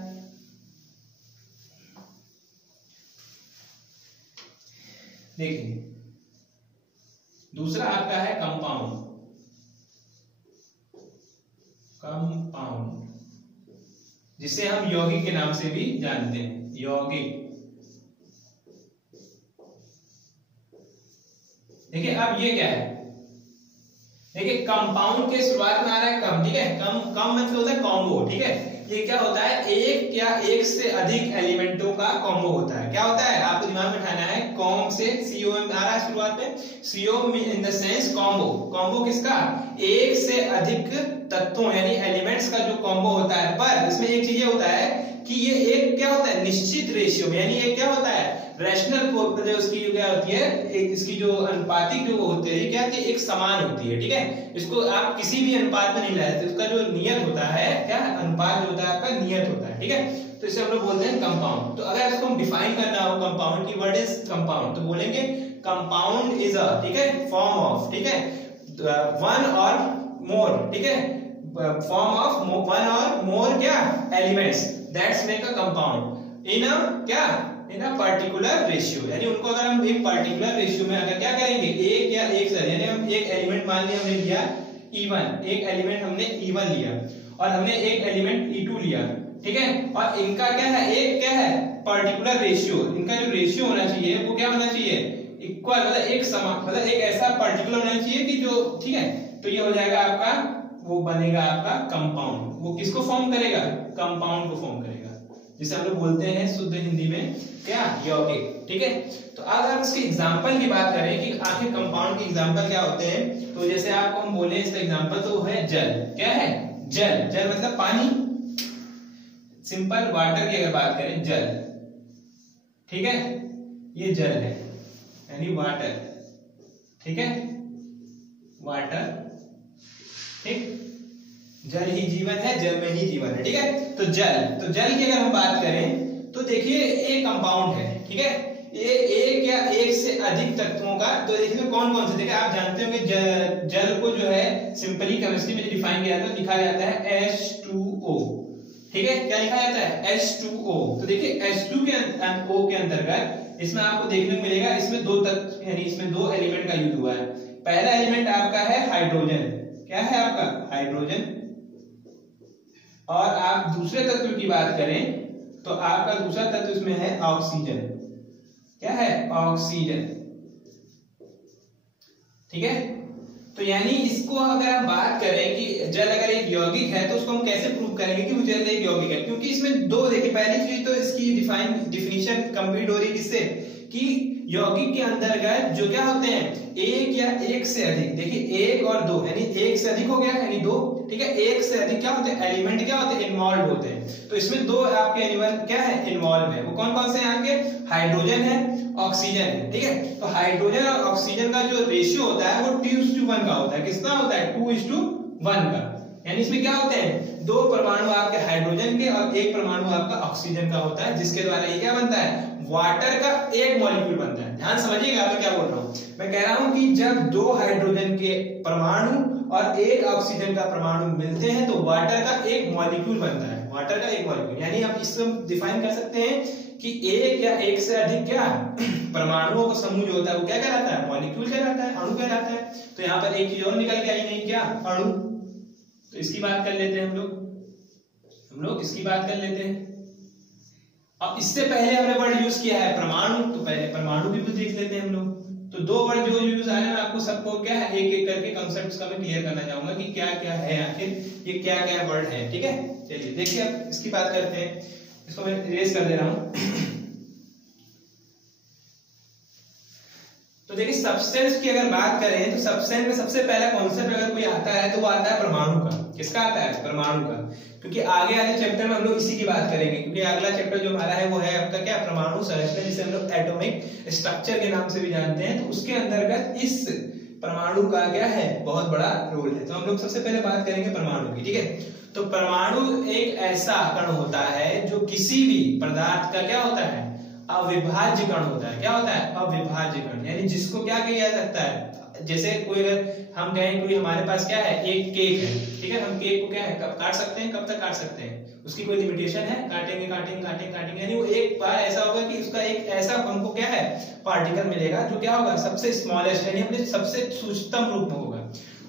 देखिए दूसरा आपका है कंपाउंड, कंपाउंड जिसे हम यौगिक के नाम से भी जानते हैं, यौगिक। देखिए अब ये क्या है, देखिए कंपाउंड के शुरुआत में आ रहा है कम, ठीक है। कम मतलब होता है कॉम्बो, ठीक है। ये क्या होता है, एक या एक से अधिक एलिमेंटों का कॉम्बो होता है। क्या होता है आपको दिमाग में उठाना है, कॉम से COM आ रहा है शुरुआत में, CO in the sense combo. Combo किसका, एक से अधिक तत्वों यानी एलिमेंट्स का जो कॉम्बो होता है। पर इसमें एक चीज होता है कि ये एक क्या होता है निश्चित रेशियो में, यानी ये क्या होता है रैशनल जो उसकी क्या होती है, एक इसकी जो अनुपातिक जो होती है क्या होती है, एक समान होती है, ठीक है। इसको आप किसी भी अनुपात में नहीं ला सकते, उसका जो नियत होता है क्या अनुपात जो होता है आपका नियत होता है, ठीक है। तो इसे हम लोग बोलते हैं कंपाउंड। तो अगर इसको हम डिफाइन करना हो कंपाउंड की, व्हाट इज कंपाउंड, तो बोलेंगे कंपाउंड इज अ, ठीक है, फॉर्म ऑफ, ठीक है, वन और मोर, ठीक है, फॉर्म ऑफ वन और मोर क्या elements that's make a compound in a क्या इन अ पर्टिकुलर रेशियो। यानी उनको अगर हम एक पर्टिकुलर रेशियो में अगर क्या करेंगे, एक या एक से, यानी हम एक एलिमेंट मान लिया हमने लिया E1, एक एलिमेंट हमने E1 लिया और हमने एक एलिमेंट E2 लिया, ठीक है। और इनका क्या है, एक क्या है पर्टिकुलर रेशियो, इनका जो रेशियो होना चाहिए वो क्या होना चाहिए इक्वल, मतलब एक समान, मतलब एक ऐसा पर्टिकुलर होना चाहिए कि जो, ठीक है। तो ये हो जाएगा आपका, वो बनेगा आपका कंपाउंड। वो किसको फॉर्म करेगा, कंपाउंड को फॉर्म करेगा, जिसे हम लोग बोलते हैं शुद्ध हिंदी में क्या यौगिक, ठीक है। तो अगर इसके एग्जांपल की बात करें कि आखिर कंपाउंड के एग्जांपल क्या होते हैं, तो जैसे आपको हम बोले इसका एग्जांपल तो है जल। क्या है जल, जल मतलब पानी, सिंपल वाटर की अगर बात करें जल, ठीक है, ये जल है यानी वाटर, ठीक है, वाटर, ठीक, जल ही जीवन है, जल में ही जीवन है, ठीक है। तो जल की अगर हम बात करें तो देखिए एक कंपाउंड है, ठीक है, ये एक या एक से अधिक तत्वों का। तो देखिए कौन कौन से, देखिए आप जानते होंगे जल को जो है सिंपली केमिस्ट्री में डिफाइन किया जाता है, लिखा जाता है H2O, ठीक है। क्या लिखा जाता है H2O। तो देखिए H2 के O के अंतर्गत इसमें आपको देखने को मिलेगा, इसमें दो तत्व यानी इसमें दो एलिमेंट का यूज हुआ है। पहला एलिमेंट आपका है हाइड्रोजन, क्या है आपका हाइड्रोजन। और आप दूसरे तत्व की बात करें तो आपका दूसरा तत्व इसमें है ऑक्सीजन, क्या है ऑक्सीजन, ठीक है। तो यानी इसको अगर हम बात करें कि जल अगर एक यौगिक है तो उसको हम कैसे प्रूव करेंगे कि वो जल एक यौगिक है, क्योंकि इसमें दो, देखिए पहली चीज तो इसकी डिफिनीशन कंप्लीट हो रही किससे, कि यौगिक के अंतर्गत जो क्या होते हैं एक या एक से अधिक, देखिए एक और दो यानी एक से अधिक हो गया यानी दो, ठीक है, एक से अधिक क्या होते हैं एलिमेंट क्या होते हैं इन्वॉल्व होते हैं। तो इसमें दो आपके एलिमेंट क्या है इन्वॉल्व है, वो कौन कौन से हैं आपके, हाइड्रोजन है, ऑक्सीजन है, ठीक है। तो हाइड्रोजन और ऑक्सीजन का जो रेशियो होता है वो 2:1 का होता है, किसका होता है 2:1 का। यानी इसमें क्या होते हैं दो परमाणु आपके हाइड्रोजन के और एक परमाणु आपका ऑक्सीजन का होता है, जिसके द्वारा ये क्या बनता है वाटर का एक मॉलिक्यूल बनता है। ध्यान समझिएगा मैं क्या बोल रहा हूं, मैं कह रहा हूं कि जब दो हाइड्रोजन के परमाणु और एक ऑक्सीजन का परमाणु मिलते हैं तो वाटर का एक मॉलिक्यूल बनता है, वाटर का एक मॉलिक्यूल। यानी आप इसको डिफाइन कर सकते हैं कि एक या एक से अधिक क्या परमाणुओं का समूह जो होता है वो क्या कहलाता है मॉलिक्यूल कहलाता है, अणु कहलाता है। तो यहाँ पर एक चीज और निकल के आई नहीं क्या अणु। तो इसकी बात कर लेते हैं हम लोग इसकी बात कर लेते हैं। अब इससे पहले हमने वर्ड यूज किया है परमाणु, तो पहले परमाणु भी देख लेते हैं हम लोग। तो दो वर्ड जो यूज आ रहे हैं मैं आपको सबको क्या है एक एक करके कॉन्सेप्ट्स का मैं क्लियर करना चाहूंगा कि क्या क्या है आखिर ये क्या क्या वर्ड है, ठीक है। चलिए देखिए अब इसकी बात करते हैं, इसको मैं इरेज कर दे रहा हूं। तो देखिए सब्सटेंस की अगर बात करें तो सब्सटेंस में सबसे पहला कॉन्सेप्ट अगर कोई आता है तो वो आता है परमाणु का। किसका आता है? परमाणु का। क्योंकि आगे वाले चैप्टर में हम लोग इसी की बात करेंगे, क्योंकि अगला चैप्टर जो हमारा है वो है आपका क्या? परमाणु संरचना, जिसे हम लोग एटॉमिक स्ट्रक्चर के नाम से भी जानते हैं। तो उसके अंतर्गत इस परमाणु का क्या है? बहुत बड़ा रोल है। तो हम लोग सबसे पहले बात करेंगे परमाणु की, ठीक है। तो परमाणु एक ऐसा कण होता है जो किसी भी पदार्थ का क्या होता है? अविभाज्य कण होता है। क्या होता है? अविभाज्य कण, यानी जिसको क्या किया जा सकता है? जैसे कोई अगर हम कहें कोई हमारे पास क्या है? एक केक है, ठीक है। हम केक को क्या है? कब काट सकते हैं? कब तक काट सकते हैं? उसकी कोई लिमिटेशन है? काटेंगे काटेंगे काटेंगे काटेंगे, यानी वो एक बार ऐसा होगा कि उसका एक ऐसा हमको क्या है? पार्टिकल मिलेगा जो क्या होगा? सबसे स्मॉलेस्ट, यानी अपने सबसे सूक्ष्मतम रूप में होगा।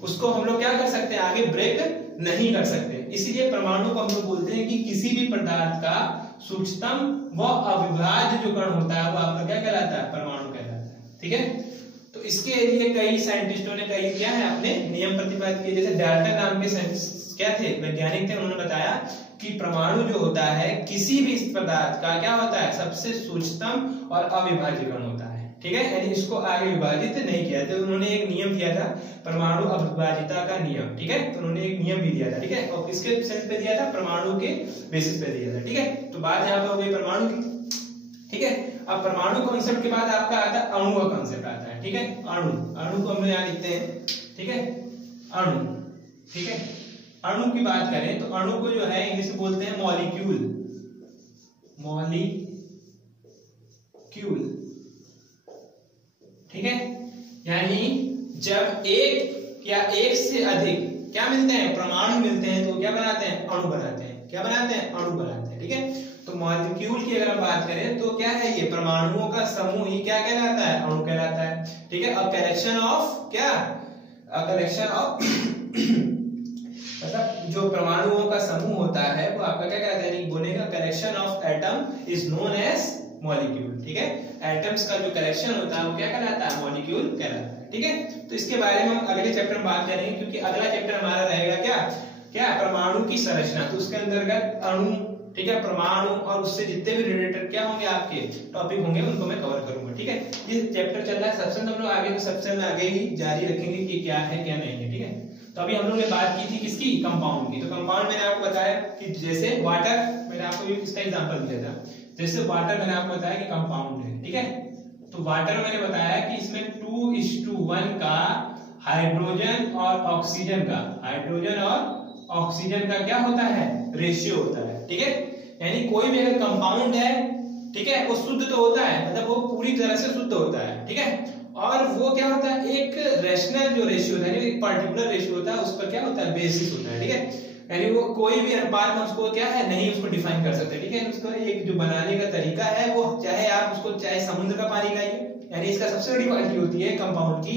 उसको हम लोग क्या कर सकते हैं? आगे ब्रेक नहीं कर सकते। इसीलिए परमाणु को हम लोग बोलते हैं कि किसी भी पदार्थ का सूक्ष्मतम व अविभाज्य जो कण होता है वो आपका क्या कहलाता है? परमाणु कहलाता है, ठीक है। तो इसके लिए कई साइंटिस्टों ने कई क्या है अपने नियम प्रतिपादित किए। जैसे डाल्टन नाम के क्या थे? वैज्ञानिक थे। उन्होंने बताया कि परमाणु जो होता है किसी भी पदार्थ का क्या होता है? सबसे सूक्ष्मतम और अविभाज्य कण होता है, ठीक है। यानी इसको आगे विभाजित नहीं किया। तो उन्होंने एक नियम दिया था, परमाणु अविभाज्यता का नियम, ठीक है। तो उन्होंने एक नियम भी दिया था, ठीक है। और किसके बेसिस पे दिया था? परमाणु के बेसिस पे दिया था, ठीक है। तो बात यहाँ पे हो गई परमाणु की, ठीक है। अब परमाणु कॉन्सेप्ट के बाद आपका आता है अणु का कॉन्सेप्ट आता है, ठीक है। अणु, अणु को हम लोग यहाँ लिखते हैं, ठीक है। अणु, ठीक है। अणु की बात करें तो अणु को जो है इंग्लिश में बोलते हैं मॉलिक्यूल। मॉलिक्यूल, ठीक है। यानी जब एक या एक से अधिक क्या मिलते हैं? परमाणु मिलते हैं, तो क्या बनाते हैं? अणु बनाते हैं। क्या बनाते हैं? अणु बनाते हैं, ठीक है। तो मॉलिक्यूल की अगर हम बात करें तो क्या है? ये परमाणुओं का समूह ही क्या कहलाता है? अणु कहलाता है, ठीक है। अ कलेक्शन ऑफ क्या? अ कलेक्शन ऑफ मतलब जो परमाणुओं का समूह होता है वो आपका क्या कहलाता है? बोलेगा collection of atom is known as molecule, ठीक है। एटम्स का जो कलेक्शन होता है वो क्या कहलाता है? मॉलिक्यूल कहलाता है, ठीक है। तो इसके बारे में हम अगले चैप्टर में बात करेंगे, क्योंकि अगला चैप्टर हमारा रहेगा क्या? क्या? परमाणु की संरचना। तो उसके अंतर्गत अणु, ठीक है, परमाणु और उससे जितने भी रिलेटेड क्या होंगे आपके टॉपिक होंगे उनको मैं कवर करूंगा, ठीक है। ये चैप्टर चल रहा है सबसे, हम लोग आगे सबसे में आगे ही जारी रखेंगे कि क्या है क्या नहीं है, ठीक है। तो अभी हम लोग ने बात की थी किसकी? कंपाउंड की। तो कंपाउंड मैंने आपको बताया कि जैसे वाटर, मैंने आपको इसका एग्जांपल दिया था। जैसे वाटर मैंने आपको बताया कि कंपाउंड है, ठीक है। तो वाटर मैंने बताया कि इसमें 2:1 का हाइड्रोजन और ऑक्सीजन का, हाइड्रोजन और ऑक्सीजन का क्या होता है? रेशियो होता है, ठीक है। यानी कोई भी अगर कंपाउंड है, ठीक है, वो शुद्ध तो होता है, मतलब वो पूरी तरह से शुद्ध होता है, ठीक है। और वो क्या होता है? एक रेशनल जो रेशियो होता है, एक पर्टिकुलर रेशियो होता है, उस पर क्या होता है? बेसिस होता है, ठीक है। यानी वो कोई भी अनुपात में उसको क्या है? नहीं उसको डिफाइन कर सकते, ठीक है। उसको एक जो बनाने का तरीका है वो चाहे आप उसको चाहे समुद्र का पानी लाइए, यानी इसका सबसे बड़ी क्वालिटी होती है कंपाउंड की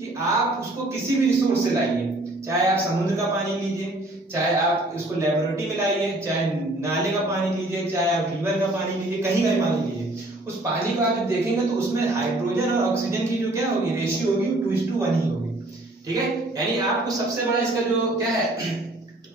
कि आप उसको किसी भी रिसोर्स से लाइए, चाहे आप समुद्र का पानी लीजिए, चाहे आप इसको लेबोरेटरी में लाइए, चाहे नाले का पानी लीजिए, चाहे आप रिवर का पानी लीजिए, कहीं का पानी लीजिए, उस पानी को आप देखेंगे तो उसमें हाइड्रोजन और ऑक्सीजन की जो क्या होगी? रेशियो होगी 2:1 ही होगी, ठीक है। यानी आपको सबसे बड़ा इसका जो क्या है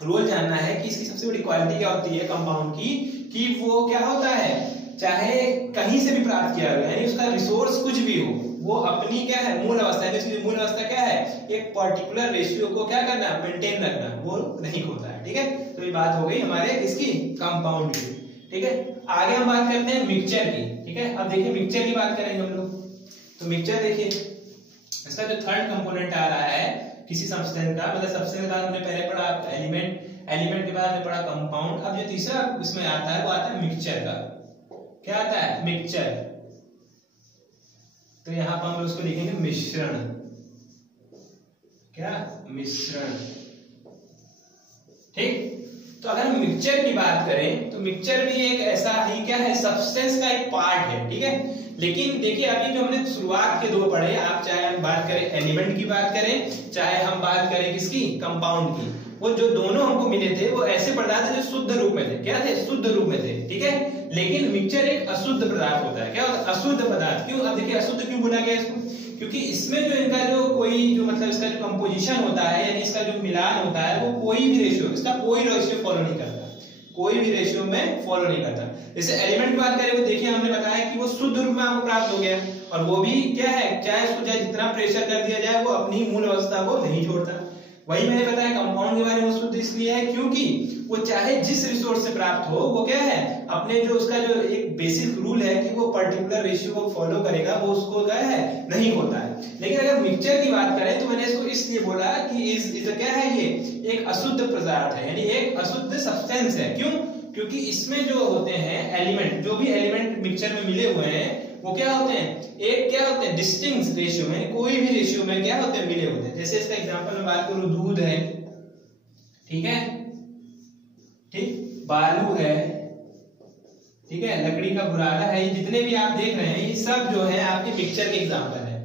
रोल जानना है कि इसकी सबसे बड़ी क्वालिटी क्या होती है कंपाउंड की, कि वो क्या होता है? चाहे कहीं से भी प्राप्त किया गया, यानी उसका रिसोर्स कुछ भी हो, वो अपनी क्या है? मूल अवस्था है। इसकी मूल अवस्था क्या है? एक पर्टिकुलर रेशियो को क्या करना? मेंटेन रखना, वो नहीं होता है, ठीक है। तो ये बात हो गई हमारे इसकी कंपाउंड की, ठीक है। आगे हम बात करते हैं मिक्सचर की, ठीक है। अब देखिए मिक्सचर की बात करेंगे हम लोग। तो मिक्सचर देखिए इसका जो थर्ड कंपोनेंट आ रहा है किसी सब्सटेंस का, मतलब सब्सटेंस के बाद हमने पहले पढ़ा एलिमेंट, एलिमेंट के बाद हमने पढ़ा कंपाउंड। अब जो तीसरा इसमें आता है वो आता है मिक्सचर का। क्या आता है? मिक्सचर। तो यहां पर हम उसको लिखेंगे मिश्रण। क्या? मिश्रण, ठीक। तो अगर हम मिक्सचर की बात करें तो मिक्सचर भी एक ऐसा ही क्या है? सब्सटेंस का एक पार्ट है, ठीक है। लेकिन देखिए अभी जो हमने शुरुआत के दो पढ़े, आप चाहे हम बात करें एलिमेंट की बात करें, चाहे हम बात करें किसकी? कंपाउंड की, वो जो दोनों हमको मिले थे वो ऐसे पदार्थ जो शुद्ध रूप में थे। क्या थे? शुद्ध रूप में थे, ठीक है। लेकिन मिक्सचर एक अशुद्ध पदार्थ होता है। क्या होता है? अशुद्ध पदार्थ। क्यों? अब देखिए अशुद्ध क्यों बोला गया इसको? क्योंकि इसमें जो इनका जो कोई जो मतलब इसका जो कंपोजिशन होता है, यानी इसका जो मिलान होता है, वो कोई भी रेशियो, इसका कोई रेशियो फॉलो नहीं करता, कोई भी रेशियो में फॉलो नहीं करता। जैसे एलिमेंट की बात करें, वो देखिए हमने बताया कि वो शुद्ध रूप में आपको प्राप्त हो गया, और वो भी क्या है, चाहे उसको चाहे जितना प्रेशर कर दिया जाए वो अपनी मूल अवस्था को नहीं छोड़ता। वही मैंने बताया कंपाउंड के बारे में शुद्ध इसलिए है क्योंकि वो चाहे जिस रिसोर्स से प्राप्त हो, वो क्या है, अपने जो उसका जो एक बेसिक रूल है कि वो पर्टिकुलर रेशियो को फॉलो करेगा, वो उसको क्या है, नहीं होता है। लेकिन अगर मिक्सचर की बात करें तो मैंने इसको इसलिए बोला कि इस क्या है, ये एक अशुद्ध पदार्थ है, यानी एक अशुद्ध सब्सटेंस है। क्यों? क्योंकि इसमें जो होते हैं एलिमेंट, जो भी एलिमेंट मिक्सचर में मिले हुए हैं वो क्या होते हैं, एक क्या होते हैं, डिस्टिंक्ट रेशियो में, कोई भी रेशियो में क्या होते हैं, मिले होते हैं। जैसे इसका एग्जांपल में बात करूं, दूध है, ठीक है, ठीक, बालू है, ठीक है, लकड़ी का बुरादा है, ये जितने भी आप देख रहे हैं ये सब जो है आपके मिक्सचर के एग्जांपल है।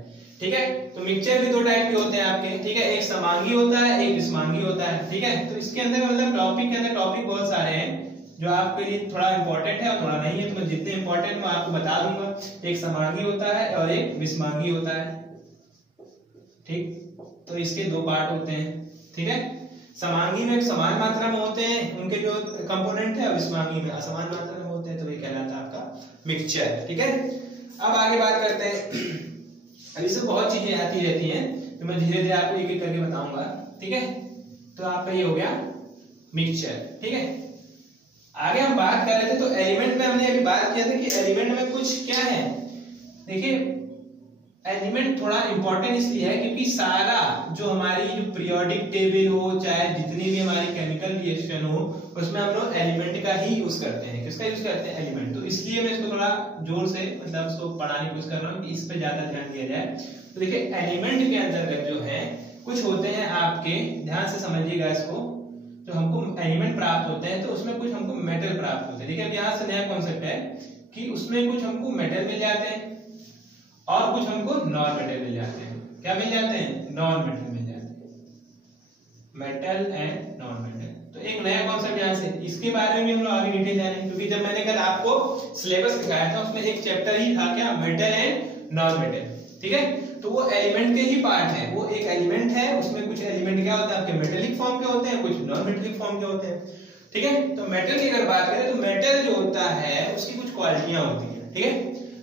ठीक है, तो मिक्सचर भी दो टाइप के होते हैं आपके, ठीक है, एक समांगी होता है, एक विषमांगी होता है। ठीक है, तो इसके अंदर मतलब टॉपिक के अंदर टॉपिक बहुत सारे हैं जो आपके लिए थोड़ा इंपॉर्टेंट है और थोड़ा नहीं है, तो मैं जितने इंपॉर्टेंट मैं आपको बता दूंगा। एक समांगी होता है और एक विषमांगी होता है। ठीक, तो इसके दो पार्ट होते हैं। ठीक है, समांगी में समान मात्रा में होते हैं उनके जो कंपोनेंट है, और विषमांगी में असमान मात्रा में होते हैं, तो ये कहलाता है आपका मिक्सचर। ठीक है, अब आगे बात करते हैं। अब इससे बहुत चीजें आती रहती हैं, तो मैं धीरे धीरे आपको एक एक करके बताऊंगा। ठीक है, तो आपका ये हो गया मिक्सचर। ठीक है, आगे हम बात कर रहे थे, तो एलिमेंट में हमने अभी बात किया था कि एलिमेंट में कुछ क्या है। देखिए, एलिमेंट थोड़ा इंपॉर्टेंट इसलिए है क्योंकि सारा जो हमारी जो पीरियोडिक टेबल हो, चाहे जितनी भी हमारी केमिकल रिएक्शन हो, उसमें हम लोग एलिमेंट का ही यूज करते हैं। किसका यूज करते हैं? एलिमेंट। तो इसलिए मैं इसको थोड़ा जोर से मतलब इसको पढ़ाने की कोशिश कर रहा हूँ कि इस पे ज्यादा ध्यान दिया जाए। तो देखिए, एलिमेंट के अंतर्गत जो है कुछ होते हैं आपके, ध्यान से समझिएगा इसको, जो हमको एलिमेंट प्राप्त होते हैं तो उसमें कुछ हमको मेटल प्राप्त होते हैं। ठीक है, अब यहाँ से नया कॉन्सेप्ट है कि उसमें कुछ हमको मेटल मिल जाते हैं और कुछ हमको नॉन मेटल मिल जाते हैं। क्या मिल जाते हैं? नॉन मेटल मिल जाते हैं, मेटल एंड नॉन मेटल। तो एक नया कॉन्सेप्ट यहाँ से, इसके बारे में हम लोग आगे डिटेल जानेंगे, क्योंकि जब मैंने कल आपको सिलेबस दिखाया था उसमें एक चैप्टर ही था क्या, मेटल एंड नॉन मेटल। ठीक है, तो वो एलिमेंट के ही पार्ट है, वो एक एलिमेंट है, उसमें कुछ एलिमेंट क्या होता है आपके मेटेलिक फॉर्म के होते हैं, कुछ नॉन मेटेलिक फॉर्म के होते हैं। ठीक है, तो मेटल की अगर बात करें तो मेटल जो होता है उसकी कुछ क्वालिटियां होती है। ठीक है,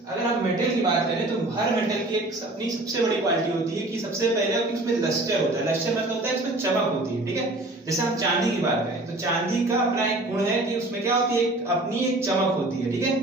अगर आप मेटल की बात करें तो हर मेटल की एक अपनी सबसे बड़ी क्वालिटी होती है कि सबसे पहले कि उसमें लस्टर होता है। लस्टर मतलब होता है इसमें चमक होती है। ठीक है, जैसे हम चांदी की बात करें तो चांदी का अपना एक गुण है कि उसमें क्या होती है, अपनी एक चमक होती है। ठीक है,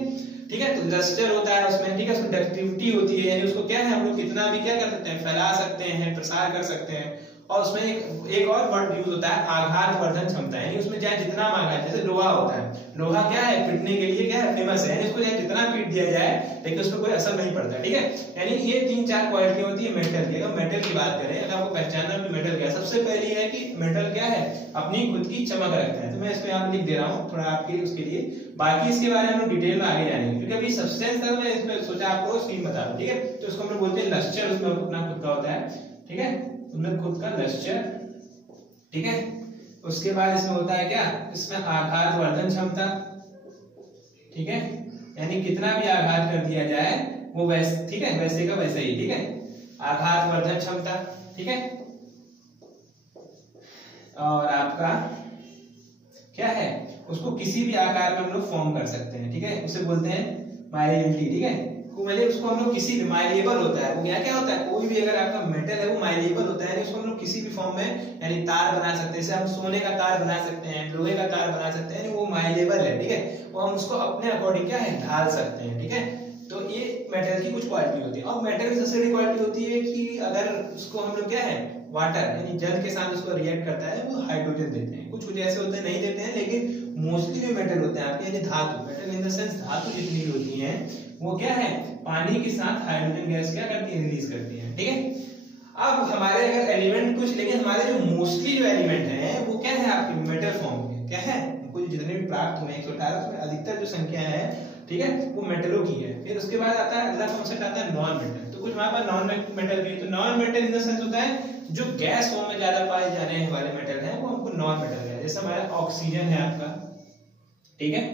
ठीक है, तो लस्टर होता है उसमें। ठीक है, उसमें डक्टिविटी होती है, यानी उसको क्या है, हम लोग कितना भी क्या कर सकते हैं, फैला सकते हैं, प्रसार कर सकते हैं। और उसमें एक और वर्ड यूज होता है, आघात वर्धन क्षमता, यानी उसमें चाहे जितना आघात, जैसे लोहा होता है, लोहा क्या है, पीटने के लिए क्या है, फेमस है, यानी उसको चाहे जितना पीट दिया जाए लेकिन उसमें कोई असर नहीं पड़ता। ठीक है, यानी ये 3-4 क्वालिटी होती है मेटल की। अगर मेटल की बात करें, अगर आपको पहचानना कि मेटल क्या है, सबसे पहली है कि मेटल क्या है, अपनी खुद की चमक रखता है। तो मैं इसको यहाँ पे लिख दे रहा हूँ थोड़ा आपके उसके लिए, बाकी इसके बारे में हम लोग डिटेल में आगे जानेंगे, क्योंकि अभी सब्सटेंस था, मैं इसमें सोचा आपको स्कीम बता दूं। ठीक है, तो इसको हम लोग बोलते हैं लस्टर, उसमें अपना खुद का होता है। ठीक है, उसमें खुद का लस्टर। ठीक है, उसके बाद इसमें होता है क्या, इसमें आघात वर्धन क्षमता। ठीक है, यानी कितना भी आघात कर दिया जाए वो वैसे, ठीक है, वैसे का वैसे ही। ठीक है, आघात वर्धन क्षमता। ठीक है, और आपका क्या है, उसको किसी भी आकार में हम लोग फॉर्म कर सकते हैं। ठीक है, उसे बोलते हैं माइलेबिलिटी। ठीक है, मतलब उसको हम लोग किसी भी माइलेबल होता है, वो क्या होता है, कोई भी अगर आपका मेटल है वो माइलेबल होता है, यानी उसको हम लोग किसी भी फॉर्म में, यानी तार बना सकते हैं, जैसे हम सोने का तार बना सकते हैं, लोहे का तार बना सकते हैं, वो माइलेबल है। ठीक है, वो हम उसको अपने अकॉर्डिंग क्या है, ढाल सकते हैं। ठीक है, तो ये मेटल की कुछ क्वालिटी होती है। और मेटल की सबसे बड़ी क्वालिटी होती है कि अगर उसको हम लोग क्या है, वाटर यानी जल के साथ उसको रिएक्ट करता है, वो हाइड्रोजन देते हैं। कुछ ऐसे होते हैं नहीं देते हैं, लेकिन मोस्टली जो मेटल होते हैं आपके, यानी धातु, मेटल इन द सेंस धातु जितनी भी होती हैं वो क्या है, पानी के साथ हाइड्रोजन गैस क्या करती है, रिलीज करती है। ठीक है, अब हमारे अगर एलिमेंट कुछ, लेकिन हमारे जो मोस्टली जो एलिमेंट है वो क्या है आपके मेटल फॉर्म के। क्या है, कुछ जितने भी प्राप्त हुए 118 में अधिकतर जो संख्या है, ठीक है, वो मेटलों की है। फिर उसके बाद आता है अगला कॉन्सेप्ट आता है नॉन मेटल। तो कुछ हमारे पास नॉन मेटल भी है। तो non metal in the sense होता है जो गैस फॉर्म में ज्यादा पाए जाने वाले मेटल हैं वो हमको नॉन मेटल है। जैसे हमारा ऑक्सीजन है आपका, ठीक है,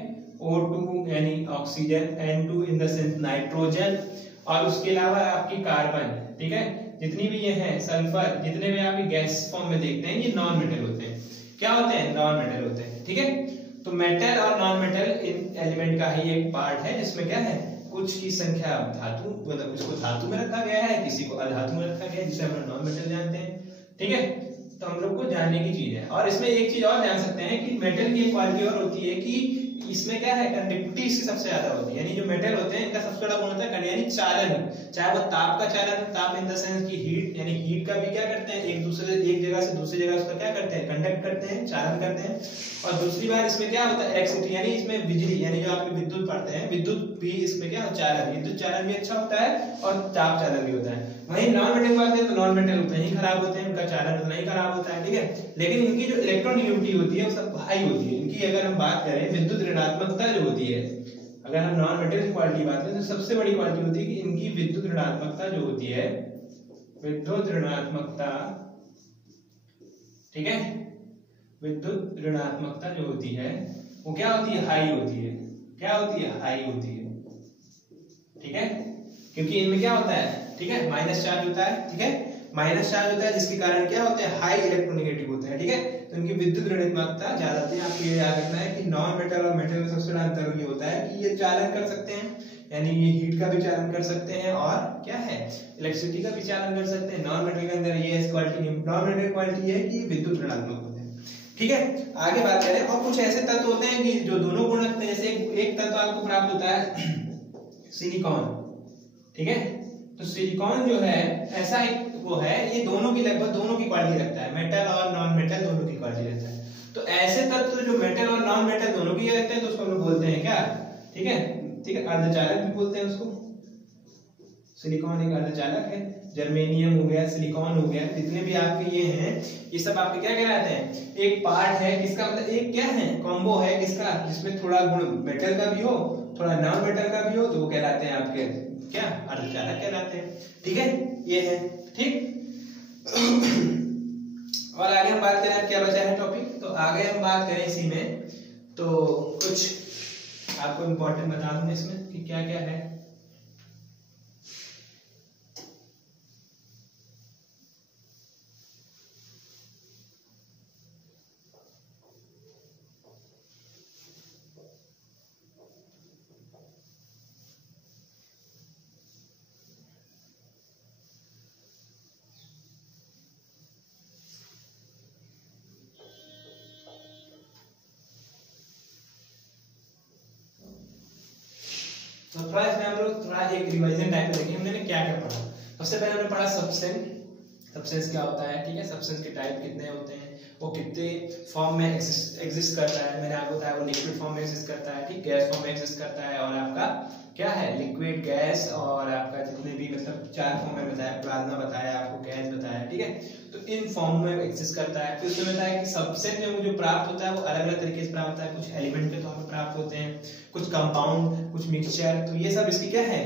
O2 यानी oxygen, N2 in the sense nitrogen, और उसके अलावा आपकी कार्बन, ठीक है, जितनी भी ये है, सल्फर, जितने भी आप गैस फॉर्म में देखते हैं ये नॉन मेटल होते हैं। क्या होते हैं, नॉन मेटल होते हैं। ठीक है, तो मेटल और नॉन मेटल इन एलिमेंट का ही एक पार्ट है जिसमें क्या है, कुछ की संख्या धातु, मतलब इसको धातु में रखा गया है, किसी को अधातु में रखा गया है, जिसे हम लोग नॉन मेटल जानते हैं। ठीक है, तो हम लोग को जानने की चीज है। और इसमें एक चीज और जान सकते हैं कि मेटल की एक क्वालिटी और होती है कि इसमें क्या है, कंडक्टिविटी इसकी सबसे ज्यादा होती है। यानी जो मेटल होते हैं इनका सबसे बड़ा गुण होता है यानी चालन, चाहे वो ताप का चालन, ताप इन द सेंस की हीट, यानी हीट का भी क्या करते हैं, एक जगह से दूसरी जगह उसका क्या करते हैं, कंडक्ट करते हैं, चालन करते हैं। और दूसरी बार इसमें क्या होता है, इलेक्ट्रिसिटी, यानी इसमें बिजली, यानी जो आपके विद्युत पढ़ते हैं, विद्युत भी इसमें क्या होता है, चालन, विद्युत चालन भी अच्छा होता है और ताप चालन भी होता है। वहीं नॉन मेटल बात है तो नॉन मेटल उतना ही खराब होते हैं, उनका चालन उतना ही खराब होता है। ठीक है, लेकिन इनकी जो इलेक्ट्रोनेगेटिविटी होती है वो सब हाई होती है इनकी। अगर हम बात करें विद्युत ऋणात्मकता जो होती है, अगर हम नॉन मेटल की क्वालिटी बात करें तो सबसे बड़ी क्वालिटी होती है कि इनकी विद्युत ऋणात्मकता जो होती है, विद्युत ऋणात्मकता, ठीक है, विद्युत ऋणात्मकता जो होती है वो क्या होती है, हाई होती है। क्या होती है, हाई होती है। ठीक है, क्योंकि इनमें क्या होता है, ठीक है, माइनस चार्ज होता है। ठीक है, माइनस चार्ज होता है जिसके कारण क्या होते हैं, हाई इलेक्ट्रोनेगेटिव होते हैं। ठीक है, तो इनकी विद्युत ऋणात्मकता ज्यादा होती है। आपको ये याद रखना है कि नॉन मेटल और मेटल में सबसे बड़ा अंतर ये होता है कि ये चालन कर सकते हैं, यानी ये हीट का भी चालन कर सकते हैं और क्या है, इलेक्ट्रिसिटी का भी चालन कर सकते हैं। नॉन मेटल के अंदर ये क्वालिटी, नॉन मेटल क्वालिटी है कि विद्युत ऋणात्मक होते हैं। ठीक है, आगे बात करें। और कुछ ऐसे तत्व होते हैं कि जो दोनों गुण रखते हैं, जैसे एक तत्व आपको प्राप्त होता है सिलिकॉन। ठीक है, तो सिलिकॉन जो है ऐसा एक वो है, ये दोनों की लगभग दोनों की क्वालिटी रखता है, मेटल और नॉन मेटल दोनों की क्वालिटी रखता है। तो ऐसे तत्व जो मेटल और नॉन मेटल दोनों की रखते हैं तो उसको हम लोग बोलते हैं क्या, ठीक है, ठीक है, अर्धचालक भी बोलते हैं उसको। सिलिकॉन एक अर्धचालक है, जर्मेनियम हो गया, सिलिकॉन हो गया, जितने भी आपके ये हैं, ये सब आपके क्या कहलाते हैं, एक पार्ट है किसका, मतलब एक क्या है, कॉम्बो है किसका, जिसमें थोड़ा गुण मेटल का भी हो, थोड़ा नॉन मेटल का भी हो, तो वो कहलाते हैं आपके क्या, अर्धचालक कहलाते हैं। ठीक है, ये है। ठीक, और आगे हम बात करें, क्या बचा है टॉपिक, तो आगे हम बात करें इसी में, तो कुछ आपको इंपॉर्टेंट बता दूं इसमें कि क्या क्या है। तो थोड़ा इसमें हम लोग थोड़ा एक रिवीजन टाइप में देखेंगे हमने क्या क्या पढ़ा। सबसे पहले हमने पढ़ा सब्सटेंस, सब्सटेंस क्या होता है, ठीक है, सब्सटेंस के टाइप कितने होते हैं, वो कितने फॉर्म में एग्जिस्ट करता है। मैंने आपको बताया वो लिक्विड फॉर्म में एग्जिस्ट करता है, ठीक, गैस फॉर्म में एग्जिस्ट करता है, और आपका क्या है, लिक्विड, गैस, और आपका जितने भी मतलब 4 फॉर्म में बताया, प्लाज्मा बताया आपको, गैस बताया। ठीक है, तो इन फॉर्म में एग्जिस्ट करता है। फिर उसमें बताया कि सब्सटेंस में मुझे प्राप्त होता है वो अलग अलग तरीके से प्राप्त होता है, कुछ एलिमेंट के तौर पर प्राप्त होते हैं, कुछ कंपाउंड, कुछ मिक्सचर। तो ये सब इसकी क्या है,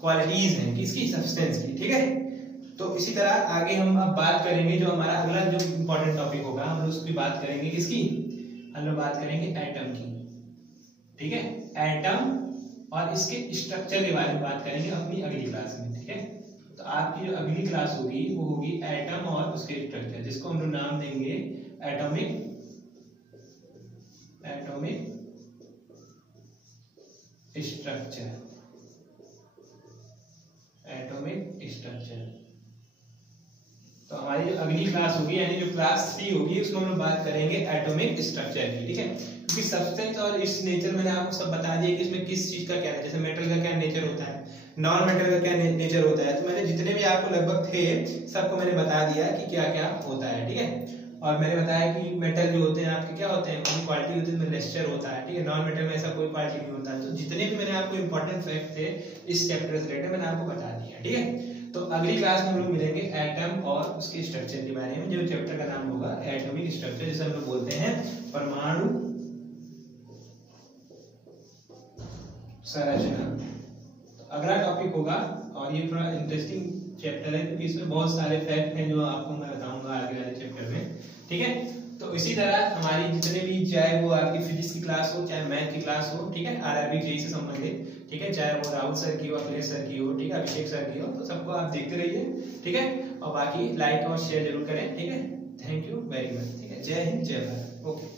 क्वालिटीज हैं किसकी, सब्सटेंस की। ठीक है, तो इसी तरह आगे हम अब बात करेंगे, जो हमारा अगला जो इम्पोर्टेंट टॉपिक होगा हम लोग उसकी बात करेंगे, किसकी, हम लोग बात करेंगे एटम की। ठीक है, एटम और इसके स्ट्रक्चर के बारे में बात करेंगे अपनी अगली क्लास में। ठीक है, तो आपकी जो अगली क्लास होगी वो होगी एटम और उसके स्ट्रक्चर, जिसको हम लोग नाम देंगे एटॉमिक स्ट्रक्चर, एटॉमिक स्ट्रक्चर। तो हमारी जो अगली क्लास होगी यानी जो क्लास 3 होगी उसको हम लोग बात करेंगे एटॉमिक स्ट्रक्चर की। ठीक है, क्योंकि सब्सटेंस और इस नेचर मैंने आपको सब बता दिया कि इसमें किस चीज का क्या है, जैसे मेटल का क्या नेचर होता है, नॉन मेटल का क्या नेचर होता है। तो मैंने जितने भी आपको लगभग थे सबको मैंने बता दिया कि क्या क्या होता है। ठीक है, और मैंने बताया कि मेटल जो होते हैं आपके क्या होते हैं, उनकी क्वालिटी होती है, उसमें रेस्टर होता है। ठीक है, नॉन मेटल में ऐसा कोई क्वालिटी नहीं होता है। तो जितने भी मैंने आपको इंपॉर्टेंट फैक्ट थे इस चैप्टर से रिलेटेड मैंने आपको बता दिया। ठीक है, तो अगली क्लास में हम लोग मिलेंगे एटम और उसके स्ट्रक्चर के बारे में, जो चैप्टर का नाम होगा एटॉमिक स्ट्रक्चर, जिसे हम लोग बोलते हैं परमाणु संरचना। तो अगला टॉपिक होगा, और ये थोड़ा इंटरेस्टिंग चैप्टर है क्योंकि इसमें बहुत सारे फैक्ट हैं जो आपको मैं बताऊंगा आगे वाले चैप्टर में। ठीक है, तो इसी तरह हमारी जितने भी, चाहे वो आपकी फिजिक्स की क्लास हो, चाहे मैथ की क्लास हो, ठीक है, आरआरबी जेईई से संबंधित, ठीक है, चाहे वो राहुल सर की हो, अखिलेश सर की हो, ठीक है, अभिषेक सर की हो, तो सबको आप देखते रहिए। ठीक है, और बाकी लाइक और शेयर जरूर करें। ठीक है, थैंक यू वेरी मच। ठीक है, जय हिंद, जय भारत। ओके।